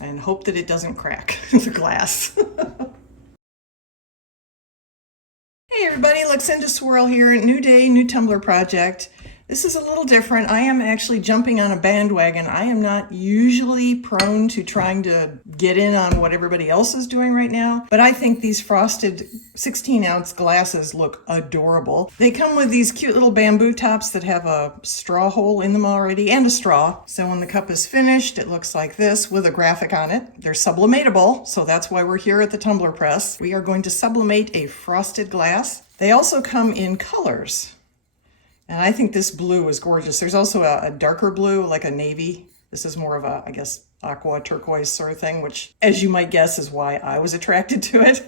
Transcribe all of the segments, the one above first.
and hope that it doesn't crack the glass. Hey everybody, Luxinda Swirl here. New day, new Tumbler project. This is a little different. I am actually jumping on a bandwagon. I am not usually prone to trying to get in on what everybody else is doing right now, but I think these frosted 16-ounce glasses look adorable. They come with these cute little bamboo tops that have a straw hole in them already and a straw. So when the cup is finished, it looks like this with a graphic on it. They're sublimatable, so that's why we're here at the Tumbler press. We are going to sublimate a frosted glass. They also come in colors. And I think this blue is gorgeous. There's also a darker blue, like a navy. This is more of a, I guess, aqua turquoise sort of thing, which, as you might guess, is why I was attracted to it.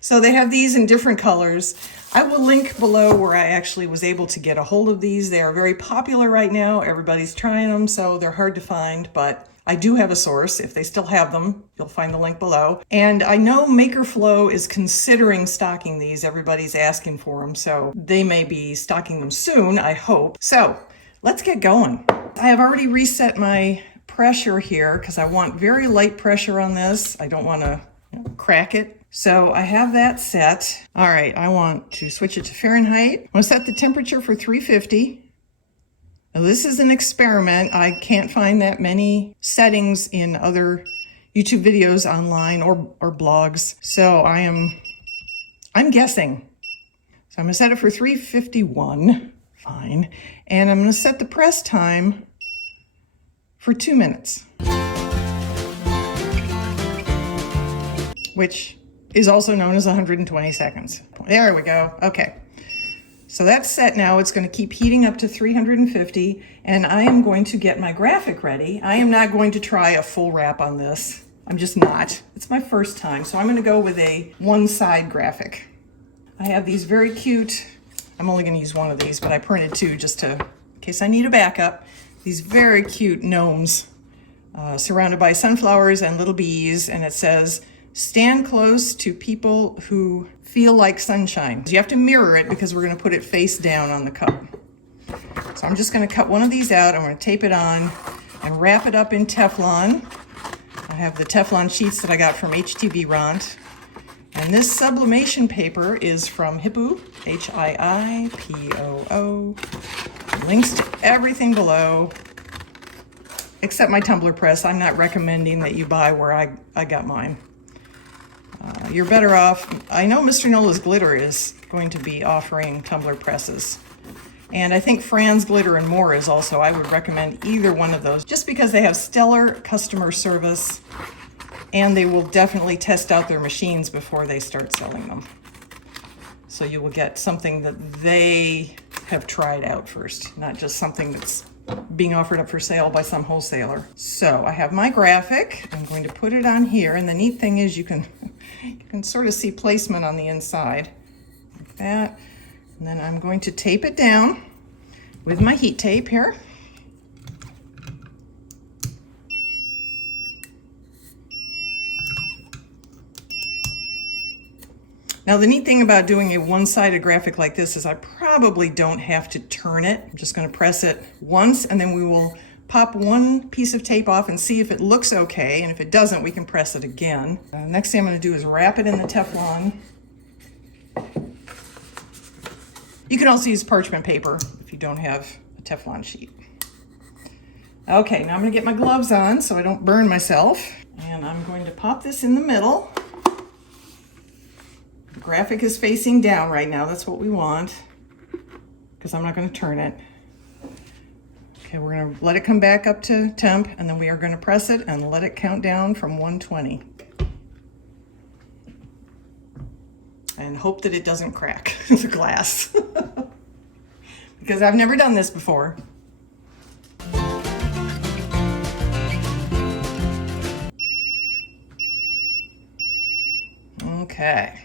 So they have these in different colors. I will link below where I actually was able to get a hold of these. They are very popular right now. Everybody's trying them, so they're hard to find, but I do have a source. If they still have them, you'll find the link below. And I know Maker Flow is considering stocking these. Everybody's asking for them, so they may be stocking them soon, I hope. So let's get going. I have already reset my pressure here because I want very light pressure on this. I don't want to crack it. So I have that set. All right, I want to switch it to Fahrenheit. I'm gonna set the temperature for 350. Now, this is an experiment. I can't find that many settings in other YouTube videos online or blogs. So I'm guessing. So I'm gonna set it for 351, fine. And I'm gonna set the press time for 2 minutes, which is also known as 120 seconds. There we go, okay. So that's set now. It's going to keep heating up to 350, and I am going to get my graphic ready. I am not going to try a full wrap on this. I'm just not. It's my first time, so I'm going to go with a one-side graphic. I have these very cute, I'm only going to use one of these, but I printed two just in case I need a backup. These very cute gnomes surrounded by sunflowers and little bees, and it says, "Stand close to people who feel like sunshine." You have to mirror it because we're going to put it face down on the cup. So I'm just going to cut one of these out. I'm going to tape it on and wrap it up in Teflon. I have the Teflon sheets that I got from HTV Ront. And this sublimation paper is from Hippoo, Hiippoo. Links to everything below, except my tumbler press. I'm not recommending that you buy where I got mine. You're better off. I know Mr. Nola's Glitter is going to be offering tumbler presses. And I think Fran's Glitter and More is also. I would recommend either one of those just because they have stellar customer service and they will definitely test out their machines before they start selling them. So you will get something that they have tried out first, not just something that's being offered up for sale by some wholesaler. So I have my graphic. I'm going to put it on here, and the neat thing is you can sort of see placement on the inside like that. And then I'm going to tape it down with my heat tape here. Now the neat thing about doing a one-sided graphic like this is I probably don't have to turn it. I'm just going to press it once, and then we will pop one piece of tape off and see if it looks okay, and if it doesn't, we can press it again. Next thing I'm going to do is wrap it in the Teflon. You can also use parchment paper if you don't have a Teflon sheet. Okay, now I'm going to get my gloves on so I don't burn myself, and I'm going to pop this in the middle. The graphic is facing down right now. That's what we want because I'm not going to turn it. Okay, we're going to let it come back up to temp, and then we are going to press it and let it count down from 120. And hope that it doesn't crack the glass because I've never done this before. Okay.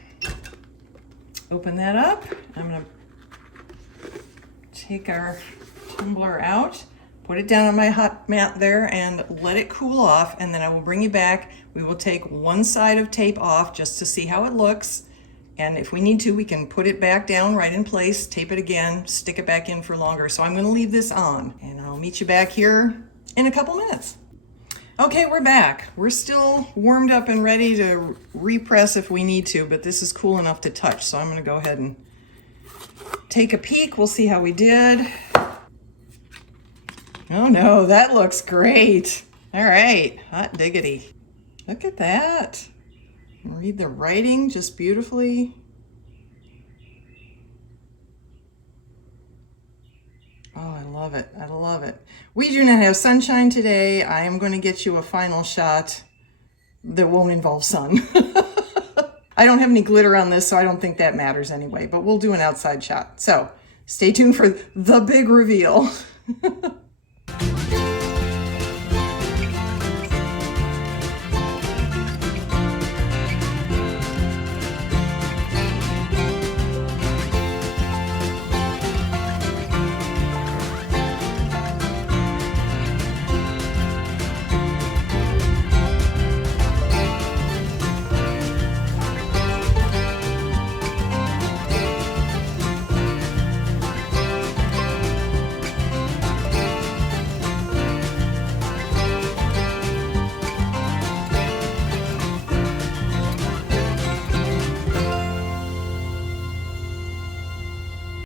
Open that up. I'm going to take our tumbler out, put it down on my hot mat there, and let it cool off, and then I will bring you back. We will take one side of tape off just to see how it looks, and if we need to, we can put it back down right in place, tape it again, stick it back in for longer. So I'm going to leave this on, and I'll meet you back here in a couple minutes. Okay, we're back. We're still warmed up and ready to repress if we need to, but this is cool enough to touch. So I'm going to go ahead and take a peek. We'll see how we did. Oh no, that looks great. All right, hot diggity. Look at that. Read the writing just beautifully. Oh, I love it. I love it. We do not have sunshine today. I am going to get you a final shot that won't involve sun. I don't have any glitter on this, so I don't think that matters anyway, but we'll do an outside shot. So stay tuned for the big reveal.